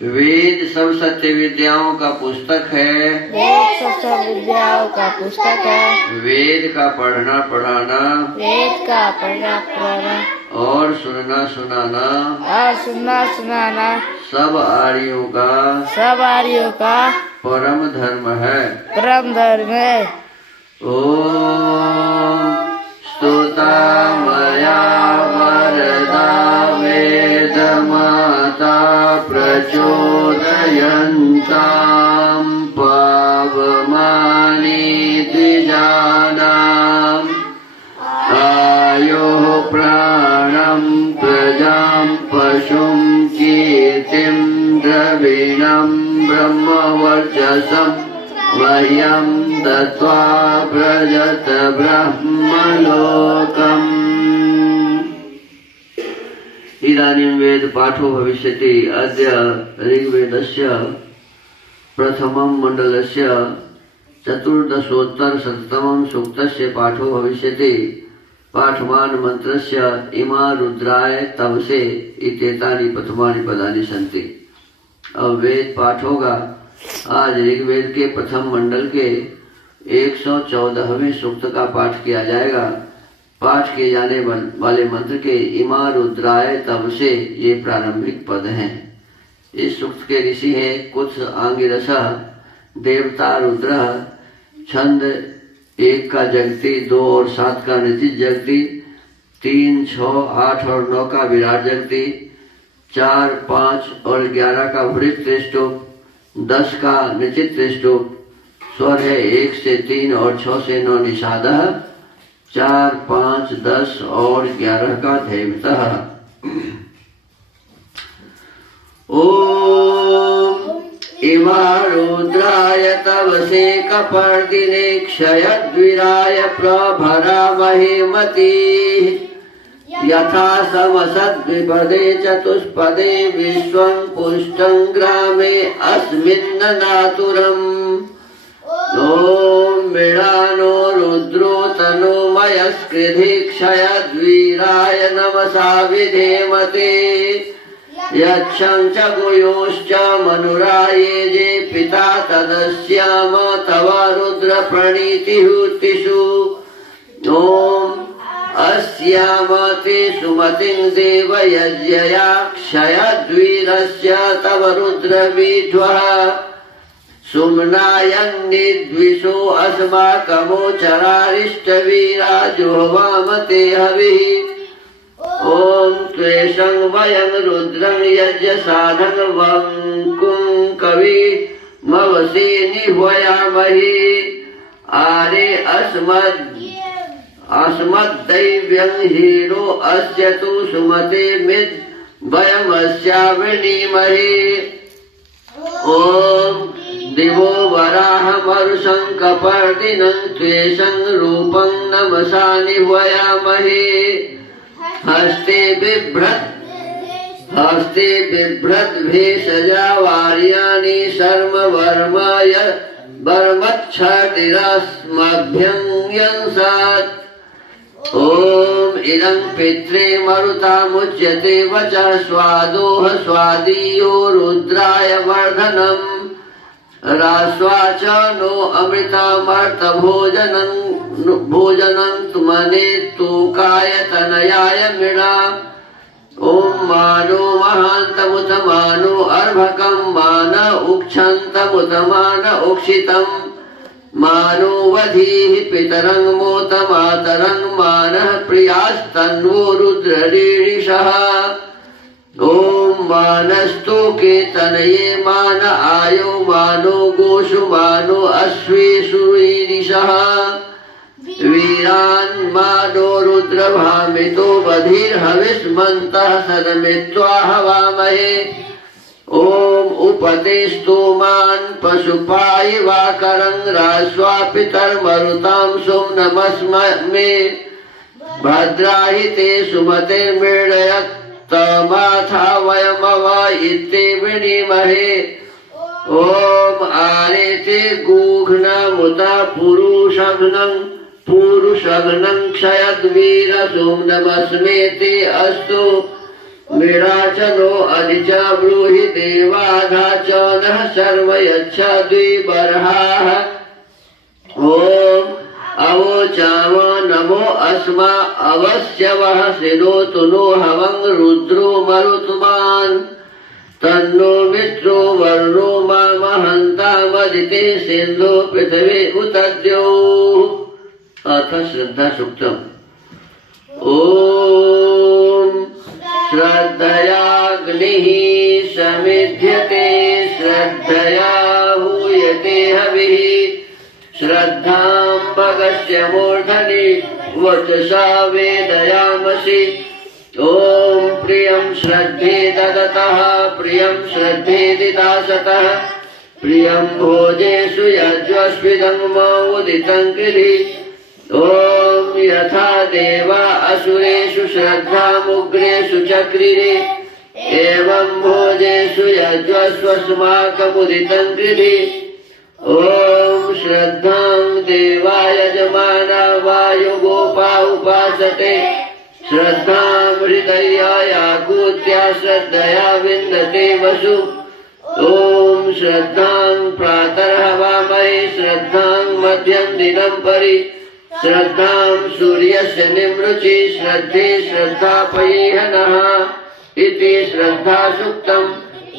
वेद सब सत्य विद्याओं का पुस्तक है। वेद सब विद्याओं का पुस्तक है। वेद का पढ़ना पढ़ाना, वेद का पढ़ना पढ़ाना और सुनना सुनाना, और सुनना सुनाना सब आर्यों का परम धर्म है। परम धर्म है। ओम स्तुता मया वरदा वेद माता प्रचोदयन्तां पावमानि द्विजानाम् आयुः प्राणं प्रजां पशुं कीर्तिं द्रविणं ब्रह्मवर्चसम् वयं दत्त्वा व्रजत ब्रह्मलोकम्। इदानीं वेद पाठो भविष्यति। अद्य ऋग्वेदस्य प्रथमं मण्डलस्य चतुर्दशोत्तरशततमं सूक्तस्य पाठो भविष्यति। पाठमान मंत्रस्य इमा रुद्राय तवसे इत्येतानि प्रथमानि पदानि सन्ति। अब वेद पाठ होगा। आज ऋग्वेद के प्रथम मंडल के 114वें सूक्त का पाठ किया जाएगा। पाठ किए जाने वाले मंत्र के इमा रुद्राय तब से ये प्रारंभिक पद हैं। इस सूक्त के ऋषि हैं कुछ आंगिरस, देवता रुद्र, छंद 1 का जगती, 2 और 7 का निश्चित जगती, 3, 6, 8 और 9 का विराट जगती, 4, 5 और 11 का वृत्त त्रिष्टुप, 10 का निश्चित त्रिष्टुप, स्वर है 1 से 3 और 6 से 9 निषाद, 4, 5, 10 और 11 का धैवतः। ओम इमा रुद्राय तवसे कपर्दिने क्षयद्विराय प्रभरा महीमती यथा समसद्विपदे चतुष्पदे विश्वं पुष्टं ग्रामे अस्मिन् नातुरम्। ओम मृडानो रुद्रो तनुमयस्कृधि क्षयद्वीराय नमसा विधेमते यक्षं च गुयोश्च मनुराये जे पिता तदस्याम तव रुद्र प्रणीतिहुतिषु। ओम अस्याम ते सुमतिं देव यज्ञया क्षयद्वीरस्य तव रुद्र विध्वः सुम्नायन्निद्विषो अस्माकमोचरारिष्टवीरा जुह्वामते हविः। ओम त्वेषं वयं रुद्रं यज्ञसाधं वङ्कुं कवि मवसे निह्वयामहि आरे अस्मद्दैव्यं हीरो अस्य तु सुमते मिद् वयमस्यावृणीमहे। ओम दिवो वराहमरुषं कपर्दिनं त्वेषं रूपं नमसा निह्वयामहे हस्ते बिभ्रद् भेषजा वार्याणि शर्म वर्माय वर्मच्छदिरस्मभ्यं यंसात्। ओम इदं पित्रे मरुतामुच्यते वचः स्वादोह स्वादीयो रुद्राय वर्धनम् रास्वा च नो अमृतमर्त भोजनं तुमने तूकाय तनयाय मृडा। ओम मानो महान्तमुत मानो अर्भकं मान उक्षन्तमुत मान उक्षितं मानो वधीः पितरं मोत मातरं मानः प्रियास्तन्वो रुद्ररीरिषः। ओम मानस्तु के तनये मान आयो मानो गोषु मानो अश्वेषु ईरिषः वीरान् मानो रुद्रभामितो बधिर्हविष्मन्तः सदमित्वा हवामहे। ओम उपते स्तोमान् पशुपायिवाकरं रास्वा पितर्मरुतां सुम्नमस्मे भद्राहि ते सुमते मृडयत् तमाथा वयमव इत्ते वृणीमहे। ओम आरेते गूघ्नमुता पुरुषघ्नं क्षयद्वीर सुम्नमस्मेते अस्तु। मृडा च नो अधि च ब्रूहि देवाधा च नः शर्म यच्छ द्विबर्हाः ॐ अवोचाम नमो अस्मा अवस्यवः सिनोतु नो हवं रुद्रो मरुत्मान् तन्नो मित्रो वर्णो मामहन्तामदिते सिन्धु पृथिवी उतद्योः। अथ श्रद्धा सूक्तम्। ॐ श्रद्धयाग्निः समिध्यते श्रद्धया हूयते हविः श्रद्धां भगस्य मूर्धनि वचसा वेदयामसि। ॐ प्रियं श्रद्धे ददतः प्रियं श्रद्धे दिदासतः प्रियं भोजेषु यज्वस्विदं मोदितं कृधि। ॐ यथा देवा असुरेषु श्रद्धामुग्रेषु चक्रिरे एवं भोजेषु यज्वस्वस्माकमुदितं कृधि। ॐ श्रद्धां देवा यजमाना वायुगोपा उपासते श्रद्धां हृदयायाकूत्या श्रद्धया विन्दते वसु। ॐ श्रद्धां प्रातर्हवामहे श्रद्धां मध्यं दिनं परि श्रद्धां सूर्यस्य निमृचि श्रद्धे श्रद्धापयेह नः इति श्रद्धा सूक्तम्।